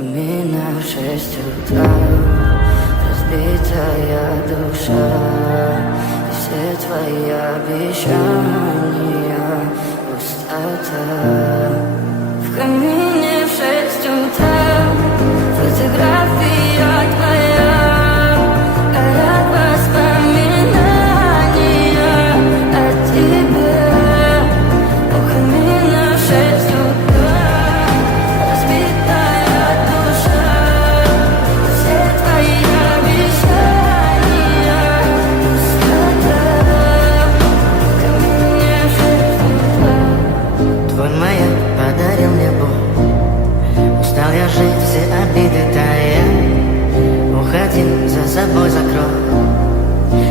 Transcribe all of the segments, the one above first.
камина в 6 утра, разбитая душа, и все твои обещания пустота. В камине в 6 утра, фотография твоя, горят воспоминания о тебе. У камина в 6 утра, разбитая душа, все твои обещания пустота. В камине в 6 утра. Твой маяк подарил мне боль, устал я жить, все обиды тая. Уходи, за собой закрой.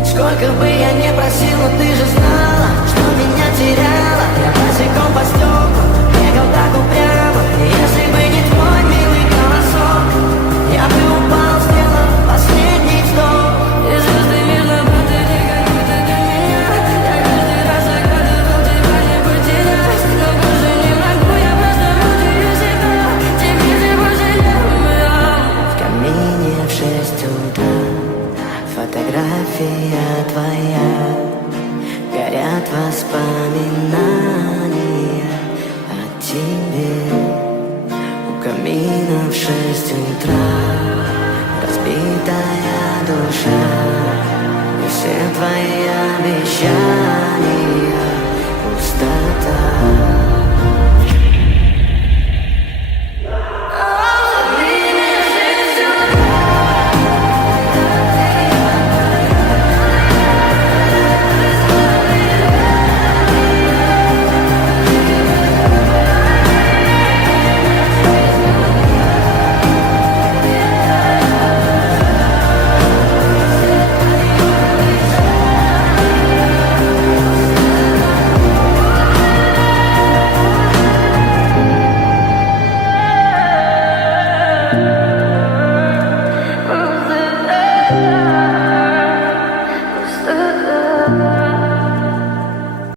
Сколько бы я не просил, но ты же знала, что меня теряла. Я босиком по стеклу бегал так упрямо. Если бы не твой милый голосок, я бы упал, сделал последний вздох. И звезды мирно падали, как будто для меня. Я каждый раз загадывал тебя не потерять, но больше не могу, я просто мучаю себя. Тебе же больше не умирал. В камине в 6 утра, фотография твоя, горят воспоминания о тебе. У камина в 6 утра, разбитая душа, и все твои обещания пустота.